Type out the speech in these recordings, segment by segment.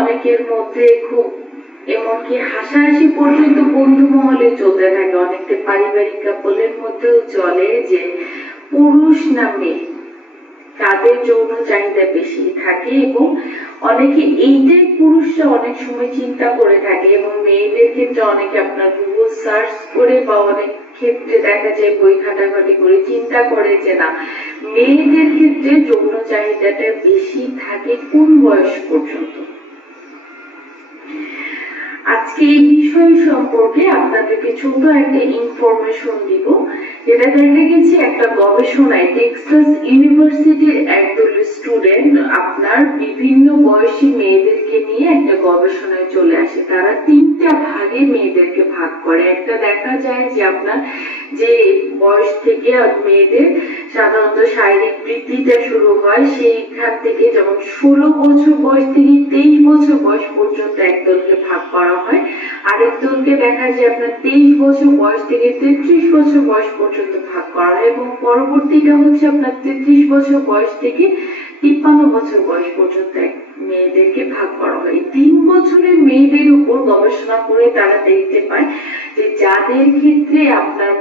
অনেকের মধ্যে খুব এমনকি হাসাহাসি পর্যন্ত বন্ধু মহলে চলতে থাকে, অনেকটা পারিবারিক কাপলের মধ্যেও চলে যে পুরুষ না মেয়ে তাদের যৌন চাহিদা বেশি থাকে, এবং অনেকে এইটাই পুরুষরা অনেক সময় চিন্তা করে থাকে, এবং মেয়েদের ক্ষেত্রে অনেকে আপনার গুগল সার্চ করে বা অনেক ক্ষেত্রে দেখা যায় বই ঘাটাঘাটি করে চিন্তা করে যে না, মেয়েদের ক্ষেত্রে যৌন চাহিদাটা বেশি থাকে কোন বয়স পর্যন্ত। আজকে এই বিষয় সম্পর্কে আপনাদেরকে ছোট একটা ইনফরমেশন দিব, যেটা দেখা গেছে একটা গবেষণায় টেক্সাস ইউনিভার্সিটির একদল স্টুডেন্ট আপনার বিভিন্ন বয়সী মেয়েদেরকে নিয়ে একটা গবেষণায় চলে আসে। তারা 3টা ভাগে মেয়েদেরকে ভাগ করে। একটা দেখা যায় যে আপনার যে বয়স থেকে মেয়েদের সাধারণত শারীরিক বৃদ্ধিটা শুরু হয়, সেইখান থেকে যেমন 16 বছর বয়স থেকে 23 বছর বয়স পর্যন্ত একদলকে ভাগ করা হয়। আরেক দলকে দেখা যায় আপনার 23 বছর বয়স থেকে 33 বছর বয়স পর্যন্ত ভাগ করা হয়, এবং পরবর্তীটা হচ্ছে আপনার 33 বছর বয়স থেকে 53 বছর বয়স পর্যন্ত মেয়েদেরকে ভাগ করা হয়। 3 বছরের মেয়েদের উপর গবেষণা করে তারা দেখতে পায় যে যাদের ক্ষেত্রে আপনার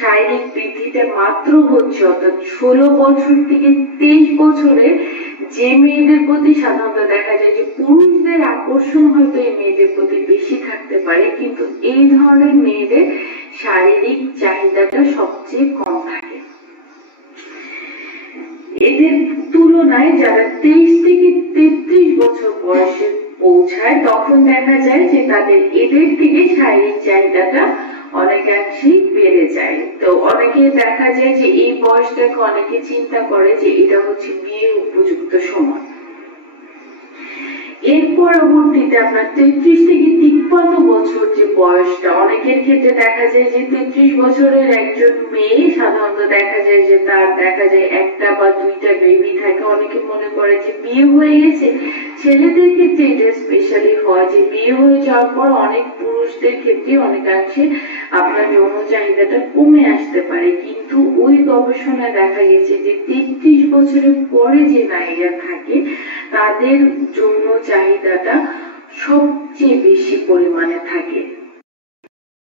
শারীরিক বৃদ্ধিটা মাত্র হচ্ছে, অর্থাৎ 16 বছর থেকে 23 বছরের যে মেয়েদের প্রতি সাধারণত দেখা যায় যে পুরুষদের আকর্ষণ হয়তো এই মেয়েদের প্রতি বেশি থাকতে পারে, কিন্তু এই ধরনের মেয়েদের শারীরিক চাহিদাটা সবচেয়ে কম থাকে। এদের তুলনায় যারা 23 থেকে 33 বছর বয়সে পৌঁছায়, তখন দেখা যায় যে তাদের এদের থেকে শারীরিক চাহিদাটা অনেকাংশেই বেড়ে যায়। তো অনেকে দেখা যায় যে এই বয়সটাকে অনেকে চিন্তা করে যে এটা হচ্ছে বিয়ের উপযুক্ত সময়। এর পরবর্তীতে আপনার 33 থেকে 53 বছর যে বয়সটা, অনেকের ক্ষেত্রে দেখা যায় যে 33 বছরের একজন মেয়ে সাধারণত দেখা যায় যে তার দেখা যায় একটা বা দুইটা বেবি থাকে। অনেকে মনে করে যে বিয়ে হয়ে গেছে। ছেলেদের ক্ষেত্রে এটা স্পেশালি হয় যে বিয়ে হয়ে যাওয়ার পর অনেক পুরুষদের ক্ষেত্রে অনেকাংশে আপনার যৌন চাহিদাটা কমে আসতে পারে, কিন্তু ওই গবেষণায় দেখা গেছে যে 33 বছরের পরে যে নারীরা থাকে তাদের যৌন চাহিদাটা সবচেয়ে বেশি পরিমাণে থাকে।